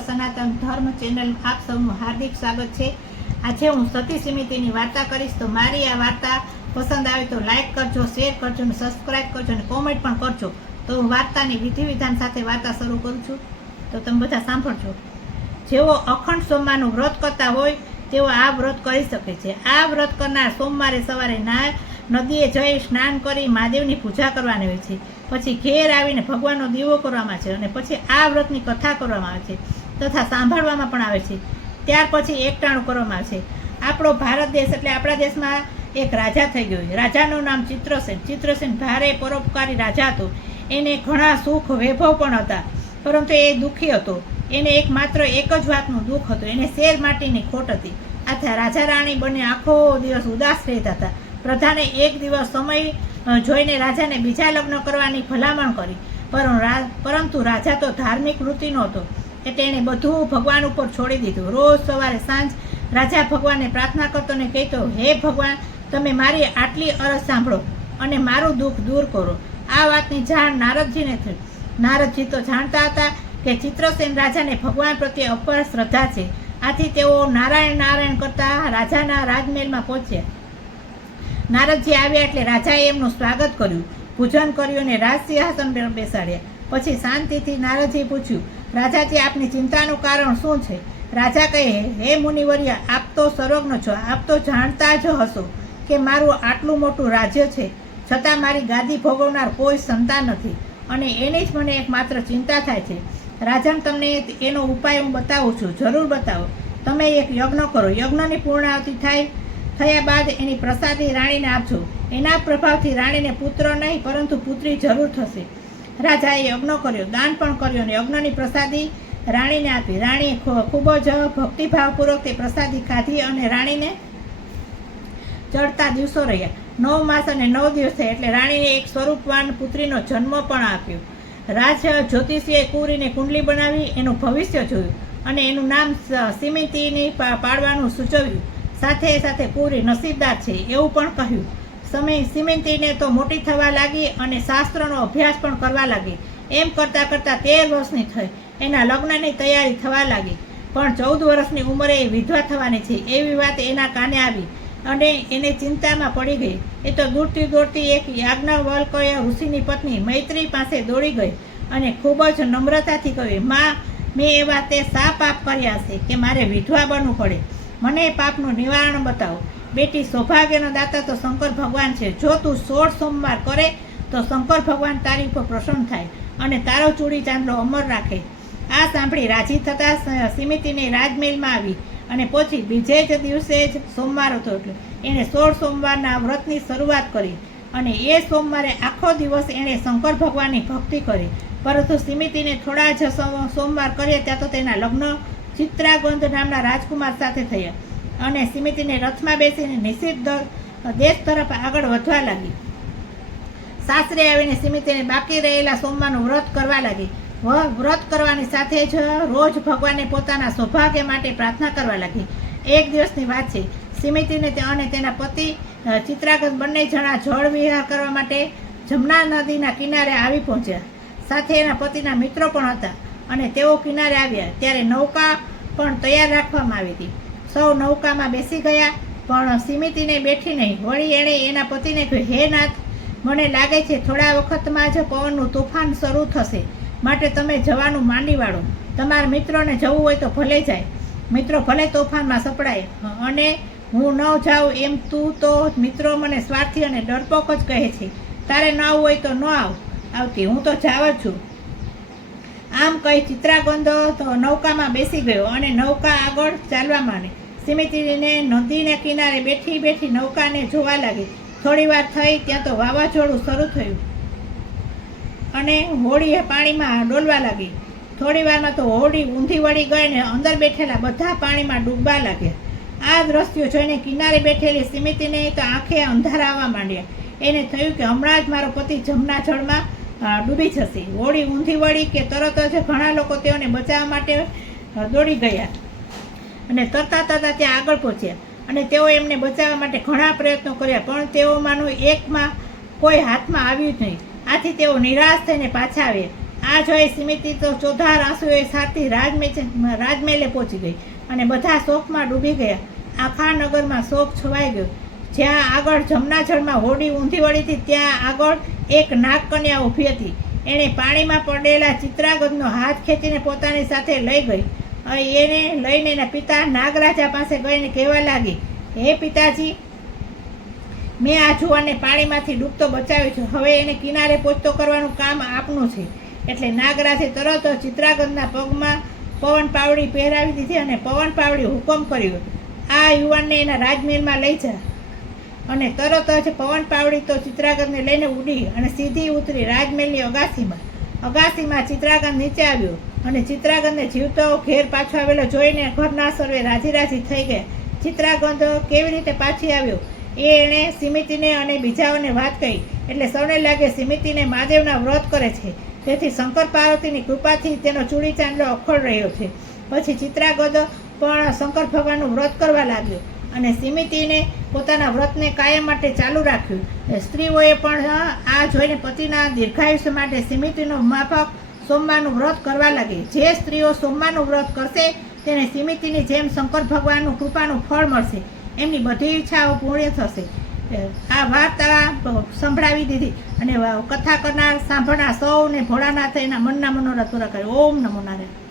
સનાતન ધર્મ ચેનલ આપ સૌનું હાર્દિક સ્વાગત છે. આજે હું સતી સમિતિની વાર્તા કરીશ, તો મારી આ વાર્તા પસંદ આવે તો લાઈક કરજો, શેર કરજો અને સબસ્ક્રાઇબ કરજો અને કોમેન્ટ પણ કરજો. તો હું વાર્તાની વિધિ વિધાન સાથે વાર્તા શરૂ કરું છું. તો તમે બધા સાંભળજો. જેઓ અખંડ સોમવારનું વ્રત કરતા હોય, તેઓ આ વ્રત કરી શકે છે. આ વ્રત કરનાર સોમવારે સવારે ના, નદીએ જઈ સ્નાન કરી મહાદેવની પૂજા કરવાની હોય છે. પછી ઘેર આવીને ભગવાનનો દીવો કરવામાં છે અને પછી આ વ્રતની કથા કરવામાં આવે છે. તથા સાંભળવામાં પણ આવે છે. ત્યાર પછી એકટાણું કરવામાં આવે છે આપણો ભારત દેશ એટલે આપણા દેશમાં એક રાજા થઈ ગયો રાજાનું નામ ચિત્રસેન. ચિત્રસેન ભારે પરોપકારી રાજા હતો. એને ઘણા સુખ વૈભવ પણ હતા. પરંતુ એ દુઃખી હતો. એને એક માત્ર એક જ વાતનું દુઃખ હતું. એને શેર માટીની ખોટ હતી. આથી રાજા રાણી બંને આખો દિવસ ઉદાસ રહેતા હતા. પ્રધાને એક દિવસ સમય જોઈને રાજાને બીજા લગ્ન કરવાની ભલામણ કરી. પરંતુ રાજા તો ધાર્મિક વૃત્તિનો હતો. એટલે તેણે બધું ભગવાન ઉપર છોડી દીધું. રોજ સવારે સાંજ રાજા ભગવાનને પ્રાર્થના કરતો ને કહેતો, હે ભગવાન, તમે મારી આટલી અરજ સાંભળો અને મારું દુઃખ દૂર કરો. આ વાતની જાણ નારદજીને થઈ. નારદજી તો જાણતા હતા કે ચિત્રસેન રાજાને ભગવાન પ્રત્યે અપાર શ્રદ્ધા છે. આથી તેઓ નારાયણ નારાયણ કરતા રાજાના રાજમહેલમાં પહોંચ્યા. નારદજી આવ્યા એટલે રાજાએ એમનું સ્વાગત કર્યું. પૂજન કર્યું અને રાજ સિંહાસન બેસાડ્યા. પછી શાંતિથી નારદજી પૂછ્યું, રાજાજી, આપની ચિંતાનું કારણ શું છે? રાજા કહે, હે મુનિવર્ય, આપ તો સર્વજ્ઞ છો, આપ તો જાણતા જ હશો કે મારું આટલું મોટું રાજ્ય છે, છતાં મારી ગાદી ભોગવનાર કોઈ સંતાન નથી. અને એની જ મને એકમાત્ર ચિંતા થાય છે. રાજન, તમને એનો ઉપાય હું બતાવું છું, જરૂર બતાવો. તમે એક યજ્ઞ કરો. યજ્ઞની પૂર્ણાવતી થાય, થયા બાદ એની પ્રસાદી રાણીને આપજો. એના પ્રભાવથી રાણીને પુત્ર નહીં, પરંતુ પુત્રી જરૂર થશે. રાજાએ યજ્ઞ કર્યો, દાન પણ કર્યો અને યજ્ઞની પ્રસાદી રાણીને આપી. રાણીએ ખૂબ જ ભક્તિભાવપૂર્વક તે પ્રસાદી ખાધી અને રાણીને ચડતા દિવસો રહ્યા. નવ માસ અને નવ દિવસે એટલે રાણીને એક સ્વરૂપવાન પુત્રીનો જન્મ પણ આપ્યો. રાજ જ્યોતિષીએ કુરીને કુંડલી બનાવી, એનું ભવિષ્ય જોયું અને એનું નામ સિમિતીની પાડવાનું સૂચવ્યું. સાથે સાથે કુરી નસીબદાર છે એવું પણ કહ્યું. સમય સિમિતીને તો મોટી થવા લાગી અને શાસ્ત્રનો અભ્યાસ પણ કરવા લાગી. એમ કરતાં કરતાં તેર વર્ષની થઈ. એના લગ્નની તૈયારી થવા લાગી. પણ ચૌદ વર્ષની ઉંમરે એ વિધવા થવાની છે. એવી વાત એના કાને આવી અને એને ચિંતામાં પડી ગઈ. એ તો દૂરથી દોડતી એક યાજ્ઞવલ્કય ઋષિની પત્ની મૈત્રી પાસે દોડી ગઈ અને ખૂબ જ નમ્રતાથી કહ્યું, માં, મેં એવા તે સા પાપ કર્યા છે કે મારે વિધવા બનવું પડે. મને પાપનું નિવારણ બતાવો. બેટી સૌભાગ્યનો દાતા તો શંકર ભગવાન છે. જો તું સોળ સોમવાર કરે, તો શંકર ભગવાન તારી ઉપર પ્રસન્ન થાય અને તારો ચૂડી ચાંદલો અમર રાખે. આ સાંભળી રાજી થતાં સિમિતિને રાજમહેલમાં આવી અને પછી બીજે જ દિવસે જ સોમવાર હતો એટલે એણે સોળ સોમવારના વ્રતની શરૂઆત કરી અને એ સોમવારે આખો દિવસ એણે શંકર ભગવાનની ભક્તિ કરી. પરંતુ સિમિતિને થોડા જ સમ- સોમવાર કર્યા, ત્યાં તો તેના લગ્ન ચિત્રાગંધ નામના રાજકુમાર સાથે થયા. અને સિમિતીને રથમાં બેસીને નિશ્ચિત દેશ તરફ આગળ વધવા લાગી. સાસરે આવીને સિમિતિને બાકી રહેલા સોમવારનું વ્રત કરવા લાગી. વ્રત કરવાની સાથે જ રોજ ભગવાનને પોતાના સૌભાગ્ય માટે પ્રાર્થના કરવા લાગી. એક દિવસની વાત છે, સિમિતીને અને તેના પતિ ચિત્રાગત બંને જણા જળ વિહાર કરવા માટે જમના નદીના કિનારે આવી પહોંચ્યા. સાથે એના પતિના મિત્રો પણ હતા અને તેઓ કિનારે આવ્યા. ત્યારે નૌકા પણ તૈયાર રાખવામાં આવી હતી. સૌ નૌકામાં બેસી ગયા, પણ સિમિતીને બેઠી નહીં. વળી એણે એના પતિને કહ્યું, હે નાથ, મને લાગે છે થોડા વખતમાં જ પવનનું તોફાન શરૂ થશે. માટે તમે જવાનું માંડી વાળો. તમારા મિત્રોને જવું હોય તો ભલે જાય. મિત્રો, ભલે તોફાનમાં સપડાય, અને હું ન જાઉં એમ તું તો મિત્રો મને સ્વાર્થી અને ડરપોક જ કહે છે. તારે ન હોય તો ન આવ. આવતી, હું તો જાવ જ છું. આમ કહી ચિત્રાગંધો તો નૌકામાં બેસી ગયો અને નૌકા આગળ ચાલવા માંડી. સિમિતીને નદીના કિનારે બેઠી બેઠી નૌકાને જોવા લાગી. થોડી વાર થઈ, ત્યાં તો વાવાઝોડું શરૂ થયું. અને હોડી પાણીમાં ડોલવા લાગી. થોડી વારમાં તો હોડી ઊંધી વળી ગઈ ને અંદર બેઠેલા બધા પાણીમાં ડૂબવા લાગ્યા. આ દ્રશ્યો જોઈને કિનારે બેઠેલી સિમિતીને તો આંખે અંધારા આવવા માંડ્યા. એને થયું કે હમણાં જ મારો પતિ જમના જળમાં ડૂબી જશે. હોડી ઊંધી વળી કે તરત જ ઘણા લોકો તેઓને બચાવવા માટે દોડી ગયા. અને તરતા તરતા ત્યાં આગળ પહોંચ્યા. અને તેઓ એમને બચાવવા માટે ઘણા પ્રયત્નો કર્યા, પણ તેઓમાંનું એકમાં કોઈ હાથમાં આવ્યું જ નહીં. આથી તેઓ નિરાશ થઈને પાછા આવ્યા. આ જોઈ સિમિતિ તો ચોધાર આંસુએ સાથી રાજમેચ, રાજમહેલે પહોંચી ગઈ અને બધા શોકમાં ડૂબી ગયા. આખા નગરમાં શોક છવાઈ ગયો. જ્યાં આગળ જમનાજળમાં હોડી ઊંધી વળી હતી ત્યાં આગળ એક નાગકન્યા ઊભી હતી. એણે પાણીમાં પડેલા ચિત્રાગતનો હાથ ખેંચીને પોતાની સાથે લઈ ગઈ. એને લઈને એના પિતા નાગરાજા પાસે ગઈને કહેવા લાગી, હે પિતાજી, મેં આ જુવાનને પાણીમાંથી ડૂબતો બચાવ્યો છે. હવે એને કિનારે પહોંચતો કરવાનું કામ આપનું છે. એટલે નાગરાજે તરત જ ચિત્રાગંધના પગમાં પવન પાવડી પહેરાવી દીધી અને પવન પાવડી હુકમ કર્યો, આ યુવાનને એના રાજમહેલમાં લઈ જા. અને તરત જ પવન પાવડી તો ચિત્રાગંધને લઈને ઉડી અને સીધી ઉતરી રાજમહેલની અગાસીમાં. અગાસીમાં ચિત્રાગંધ નીચે આવ્યો. અને ચિત્રાગંધને જીવતો ઘેર પાછો આવેલો જોઈને ઘરના સર્વે રાજી રાજી થઈ ગયા. ચિત્રાગંધ કેવી રીતે પાછી આવ્યો? એ એણે સિમિતિને અને બીજાઓને વાત કહી. એટલે સૌને લાગે સિમિતિને મહાદેવના વ્રત કરે છે. તેથી શંકર પાર્વતીની કૃપાથી તેનો ચૂડી ચાંદલો અખોડ રહ્યો છે. પછી ચિત્રાગંધ પણ શંકર ભગવાનનું વ્રત કરવા લાગ્યો અને સિમિતિને પોતાના વ્રતને કાયમ માટે ચાલુ રાખ્યું. સ્ત્રીઓએ પણ આ જોઈને પતિના દીર્ઘાયુષ્ય માટે સિમિતિનો માફક સોમવારનું વ્રત કરવા લાગે. જે સ્ત્રીઓ સોમવારનું વ્રત કરશે, તેને સિમિતિની જેમ શંકર ભગવાનનું કૃપાનું ફળ મળશે. એમની બધી ઈચ્છાઓ પૂર્ણ થશે. આ વાર્તા સંભળાવી દીધી. અને કથા કરનાર, સાંભળનાર સૌને ભોળાનાથે એના મનના મનોરથ પૂરા કર્યો. ઓમ નમો નારાયણ.